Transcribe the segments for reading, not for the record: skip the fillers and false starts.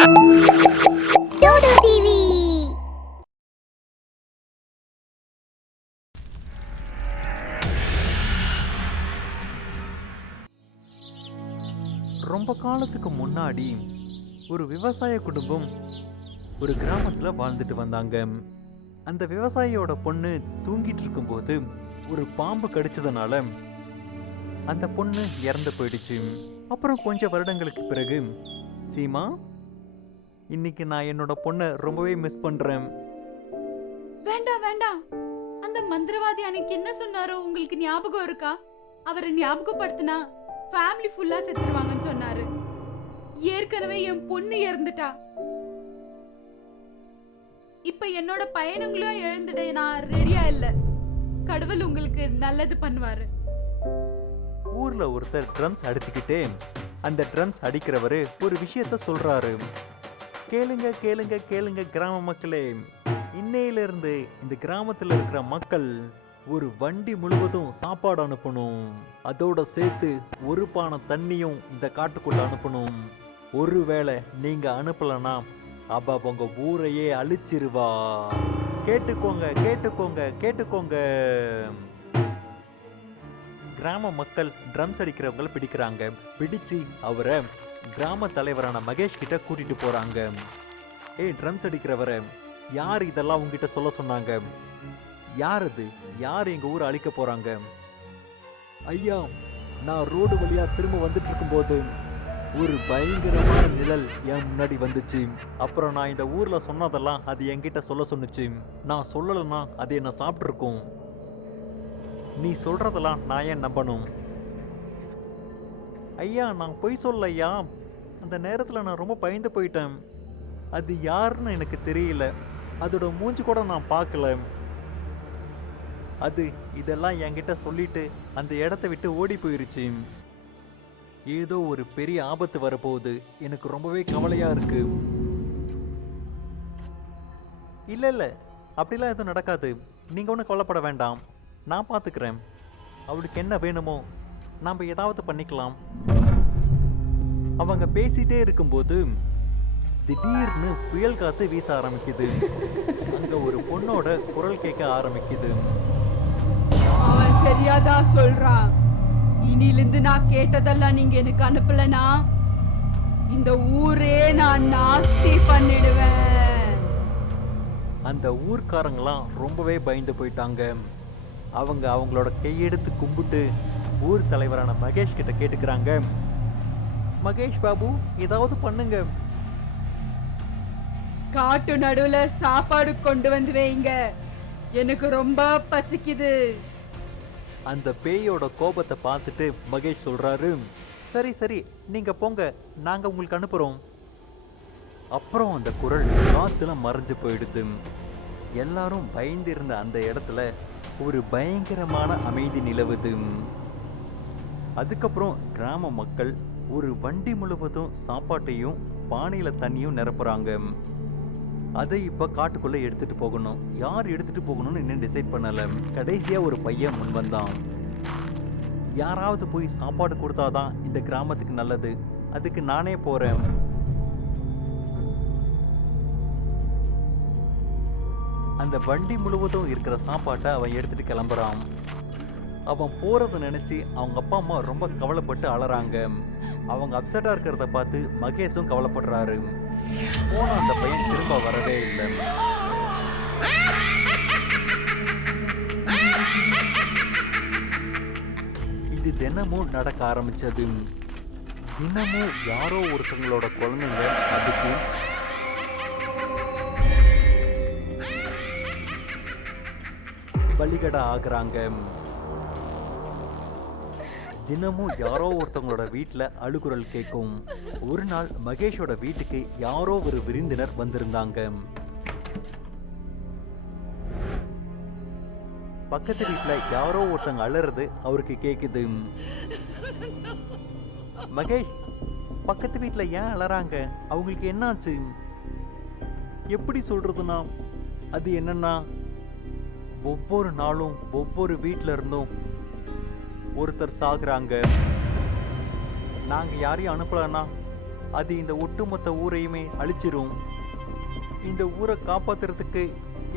Dude TV. ரொம்ப காலத்துக்கு முன்னாடி ஒரு விவசாய குடும்பம் ஒரு கிராமத்தில் வாழ்ந்துட்டு வந்தாங்க. அந்த விவசாயியோட பொண்ணு தூங்கிட்டு இருக்கும்போது ஒரு பாம்பு கடிச்சதுனால அந்த பொண்ணு இறந்து போயிடுச்சு. அப்புறம் கொஞ்சம் வருடங்களுக்கு பிறகு, சீமா, இன்னைக்கு நான் என்னோட பொண்ணை ரொம்பவே மிஸ் பண்றேன். வேண்டாம் வேண்டாம். அந்த மந்திரவாதி அன்னைக்கு என்ன சொன்னாரோ உங்களுக்கு ஞாபகம் இருக்கா? அவரை ஞாபகப்படுத்தினா ஃபேமிலி ஃபுல்லா செத்துருவாங்கன்னு சொன்னாரு. ஏற்கனவே என் பொண்ணு இறந்துட்டா. இப்ப என்னோட பையனுங்களும் எழுந்துட நான் ரெடியா இல்ல. கடவுள் உங்களுக்கு நல்லது பண்ணுவாரு. ஊர்ல ஒருத்தர் ட்ரம்ஸ் அடிச்சுக்கிட்டே அந்த ட்ரம்ஸ் அடிக்கிறவரு ஒரு விஷயத்த சொல்றாரு. கேளுங்க கேளுங்க கேளுங்க கிராம மக்களே, இன்னையிலிருந்து இந்த கிராமத்துல இருக்கிற மக்கள் ஒரு வண்டி முழுவதும் சாப்பாடு அனுப்பணும். அதோட சேர்த்து ஒரு பானை தண்ணியும் இந்த காட்டுக்குள்ள அனுப்பணும். ஒருவேளை நீங்க அனுப்பலனா அவ உங்க ஊரையே அழிச்சிருவா. கேட்டுக்கோங்க கேட்டுக்கோங்க கேட்டுக்கோங்க. கிராம மக்கள் ட்ரம்ஸ் அடிக்கிறவங்களை பிடிக்கிறாங்க. பிடிச்சு அவரை கிராம தலைவரான மகேஷ் கிட்ட கூட்டிட்டு போறாங்க. ஏய் ட்ரம்ஸ் அடிக்கிறவரை, யார் இதெல்லாம் உங்ககிட்ட சொல்ல சொன்னாங்க? யார் அது? யார் எங்க ஊரை அழிக்க போறாங்க? ஐயா, நான் ரோடு வழியா திரும்ப வந்துட்டு இருக்கும்போது ஒரு பயங்கரமான நிழல் என் முன்னாடி வந்துச்சு. அப்புறம் நான் இந்த ஊர்ல சொன்னதெல்லாம் அது என்கிட்ட சொல்ல சொன்னுச்சு. நான் சொல்லலைன்னா அது என்ன சாப்பிட்ருக்கும். நீ சொல்றதெல்லாம் நான் ஏன் நம்பணும்? ஐயா, நான் பொய் சொல்ல ஐயா. அந்த நேரத்தில் நான் ரொம்ப பயந்து போயிட்டேன். அது யாருன்னு எனக்கு தெரியல. அதோட மூஞ்சி கூட நான் பார்க்கல. அது இதெல்லாம் என்கிட்ட சொல்லிட்டு அந்த இடத்த விட்டு ஓடி போயிருச்சு. ஏதோ ஒரு பெரிய ஆபத்து வரப்போகுது. எனக்கு ரொம்பவே கவலையா இருக்கு. இல்ல இல்ல, அப்படிலாம் எதுவும் நடக்காது. நீங்க ஒன்றும் கவலைப்பட வேண்டாம். நான் பார்த்துக்கிறேன். அவளுக்கு என்ன வேணுமோ நாம் ஏதாவது பண்ணிக்கலாம். அவங்க பேசிட்டே இருக்கும்போது திடீர்னு புயல் காத்து வீச ஆரம்பிக்குது. அங்க ஒரு பொண்ணோட குரல் கேட்க ஆரம்பிக்குது. அவன் சரியாதான் சொல்றான். இனிலிருந்து நான் கேட்டதெல்லாம் நீங்க எனக்கு அனுப்பலனா இந்த ஊரே நான் நாஸ்தி பண்ணிடுவேன். அந்த ஊர்க்காரங்களாம் ரொம்பவே பயந்து போயிட்டாங்க. அவங்க அவங்களோட கையெடுத்து கும்பிட்டு ஊர் தலைவரான மகேஷ் கிட்ட கேட்டுக்கிறாங்க. மகேஷ் பாபு, ஏதாவது பண்ணுங்க. காட்டு நடுவுல சாப்பாடு கொண்டு வந்து வைங்க, எனக்கு ரொம்ப பசிக்குது. அந்த பேயோட கோபத்தை பார்த்துட்டு மகேஷ் சொல்றாரு, சரி சரி, நீங்க போங்க, நாங்க உங்களுக்கு அனுப்புறோம். அப்புறம் அந்த குரல் காத்துல மறைஞ்சு போயிடுது. எல்லாரும் பயந்து இருந்த அந்த இடத்துல ஒரு பயங்கரமான அமைதி நிலவுது. அதுக்கப்புறம் கிராம மக்கள் ஒரு வண்டி முழுவதும் சாப்பாட்டையும் பானையில தண்ணியும் நிரப்புறாங்க. அதை இப்ப காட்டுக்குள்ள எடுத்துட்டு போகணும். யார் எடுத்துட்டு போகணும்னு இன்னும் டிசைட் பண்ணல. கடைசியா ஒரு பையன் முன் வந்தான். யாராவது போய் சாப்பாடு கொடுத்தாதான் இந்த கிராமத்துக்கு நல்லது, அதுக்கு நானே போறேன். அந்த வண்டி முழுவதும் இருக்கிற சாப்பாட்டை அவன் எடுத்துட்டு கிளம்புறான். அவன் போறதை நினைச்சு அவங்க அப்பா அம்மா ரொம்ப கவலைப்பட்டு அழறாங்க. அவங்க அப்செட்டா இருக்கிறத பார்த்து மகேஷும் கவலைப்படுறாரு. போன அந்த பையன் திரும்ப வரவே இல்லை. இது தினமும் நடக்க ஆரம்பிச்சது. தினமும் யாரோ ஒருத்தங்களோட குழந்தைங்க அதுக்கு பலிகடா ஆகுறாங்க. தினமும் யாரோ ஒருத்தவங்களோட வீட்டில் அழுகுரல் கேட்கும். ஒரு நாள் மகேஷோட வீட்டுக்கு யாரோ ஒரு விருந்தினர் வந்திருந்தாங்க. பக்கத்து வீட்டுல யாரோ ஒருத்தங்க அலறது அவருக்கு கேக்குது. மகேஷ், பக்கத்து வீட்டுல ஏன் அலறாங்க? அவங்களுக்கு என்னாச்சு? எப்படி சொல்றதுன்னா, அது என்னன்னா, ஒவ்வொரு நாளும் ஒவ்வொரு வீட்டுல இருந்தும் ஒருத்தர் சாகுறாங்க. நாங்க யாரையும் அனுப்பலன்னா அது இந்த ஒட்டுமொத்த ஊரையுமே அழிச்சிரும். இந்த ஊரை காப்பாத்துறதுக்கு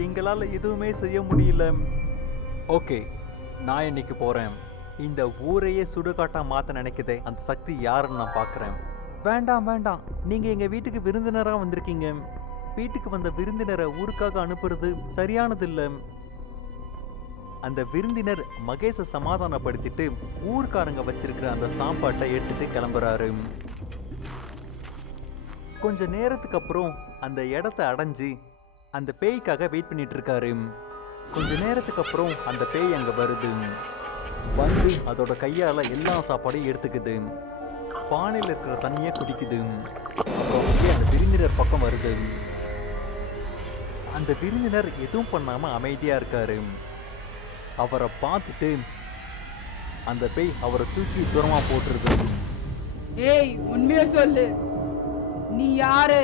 எங்களால் எதுவுமே செய்ய முடியல. ஓகே, நான் இன்னைக்கு போறேன். இந்த ஊரையே சுடுகாட்டா மாத்த நினைக்குதே அந்த சக்தி யாருன்னு நான் பார்க்குறேன். வேண்டாம் வேண்டாம், நீங்க எங்க வீட்டுக்கு விருந்தினராக வந்திருக்கீங்க. வீட்டுக்கு வந்த விருந்தினரை ஊருக்காக அனுப்புறது சரியானது இல்லை. அந்த விருந்தினர் மகேஷை சமாதானப்படுத்திட்டு ஊர்க்காரங்க வச்சிருக்கிற அந்த சாப்பாட்டை எடுத்துட்டு கிளம்புறாரு. கொஞ்ச நேரத்துக்கு அப்புறம் அந்த இடத்த அடைஞ்சு அந்த பேய்க்காக வெயிட் பண்ணிட்டு இருக்காரு. கொஞ்ச நேரத்துக்கு அப்புறம் அந்த பேய் அங்க வருது. வந்து அதோட கையால எல்லா சாப்பாடையும் எடுத்துக்குது. பானையில் இருக்கிற தண்ணியை குடிக்குது. அப்புறம் அப்படியே அந்த விருந்தினர் பக்கம் வருது. அந்த விருந்தினர் எதுவும் பண்ணாம அமைதியா இருக்காரு. அவரை பார்த்துட்டு அந்த பேய் அவரை தூக்கி தூரமா போட்டுருது. ஏய், உண்மையா சொல்லு, நீ யாரு?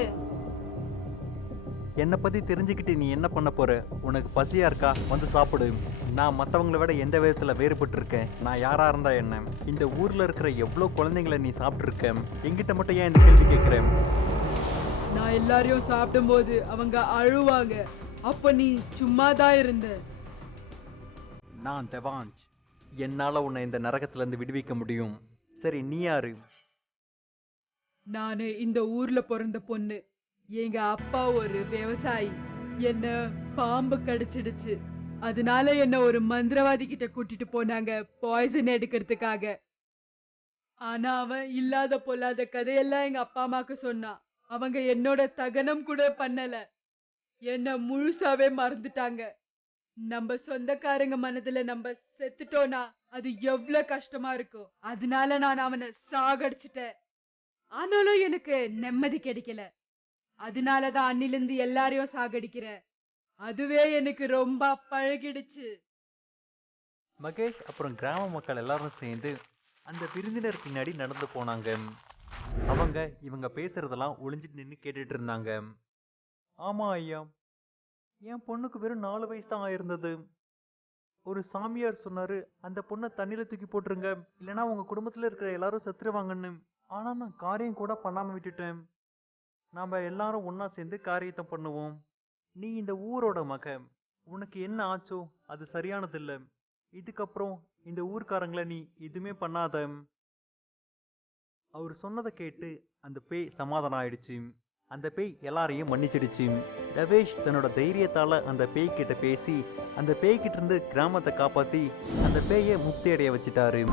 என்னை பத்தி தெரிஞ்சுக்கிட்டு நீ என்ன பண்ண போற? உனக்கு பசியா இருக்கா? வந்து சாப்பிடு. நான் மற்றவங்களை விட எந்த விதத்துல வேறுபட்டு இருக்கேன்? நான் யாரா இருந்தா என்ன? இந்த ஊர்ல இருக்கிற எவ்வளோ குழந்தைங்களை நீ சாப்பிட்ருக்க. என்கிட்ட மட்டும் ஏன் இந்த கேள்வி கேட்கிறேன்? நான் எல்லாரையும் சாப்பிடும்போது அவங்க அழுவாங்க. அப்ப நீ சும்மா தான் இருந்த. நான் தேவாஞ்ச். என்னால உன்னை இந்த நரகத்துல இருந்து விடுவிக்க முடியும். சரி, நீ யாரு? நானு இந்த ஊர்ல பிறந்த பொண்ணு. எங்க அப்பா ஒரு விவசாயி. என்ன பாம்பு கடிச்சிடுச்சு. அதனால என்ன ஒரு மந்திரவாதி கிட்ட கூட்டிட்டு போனாங்க பாய்சன் எடுக்கிறதுக்காக. ஆனா அவன் இல்லாத பொல்லாத கதையெல்லாம் எங்க அப்பா அம்மாக்கு சொன்னான். அவங்க என்னோட தகனம் கூட பண்ணல. என்ன முழுசாவே மறந்துட்டாங்க. நம்ம சொந்தக்காரங்க மனதுல நம்ம செத்துட்டோம்னா அது எவ்வளவு கஷ்டமா இருக்கும். அதனால நான் அவனை சாகடிச்சிட்டேன். ஆனாலும் எனக்கு நிம்மதி கிடைக்கல. அதனாலதான் அன்னிலிருந்து எல்லாரையும் சாகடிக்கிறேன். அதுவே எனக்கு ரொம்ப பழகிடுச்சு. மகேஷ் அப்புறம் கிராம மக்கள் எல்லாரும் சேர்ந்து அந்த விருந்தினர் பின்னாடி நடந்து போனாங்க. அவங்க இவங்க பேசுறதெல்லாம் ஒளிஞ்சிட்டு நின்று கேட்டுட்டு இருந்தாங்க. ஆமா ஐயா, என் பொண்ணுக்கு வெறும் 4 வயசு தான் ஆயிருந்தது. ஒரு சாமியார் சொன்னாரு அந்த பொண்ணை தண்ணியில தூக்கி போட்டுருங்க, இல்லைன்னா உங்க குடும்பத்துல இருக்கிற எல்லாரும் செத்துருவாங்கன்னு. ஆனா நான் காரியம் கூட பண்ணாம விட்டுட்டேன். நாம எல்லாரும் ஒண்ணா சேர்ந்து காரியத்தை பண்ணுவோம். நீ இந்த ஊரோட மகன். உனக்கு என்ன ஆச்சோ அது சரியானதில்லை. இதுக்கப்புறம் இந்த ஊர்க்காரங்களை நீ எதுவுமே பண்ணாத. அவர் சொன்னதை கேட்டு அந்த பேய் சமாதானம் ஆயிடுச்சு. அந்த பேய் எல்லாரையும் மன்னிச்சிடுச்சு. ரவேஷ் தன்னோட தைரியத்தால அந்த பேய் கிட்ட பேசி அந்த பேய்கிட்ட இருந்து கிராமத்தை காப்பாத்தி அந்த பேயை முக்தி அடைய வச்சிட்டாரு.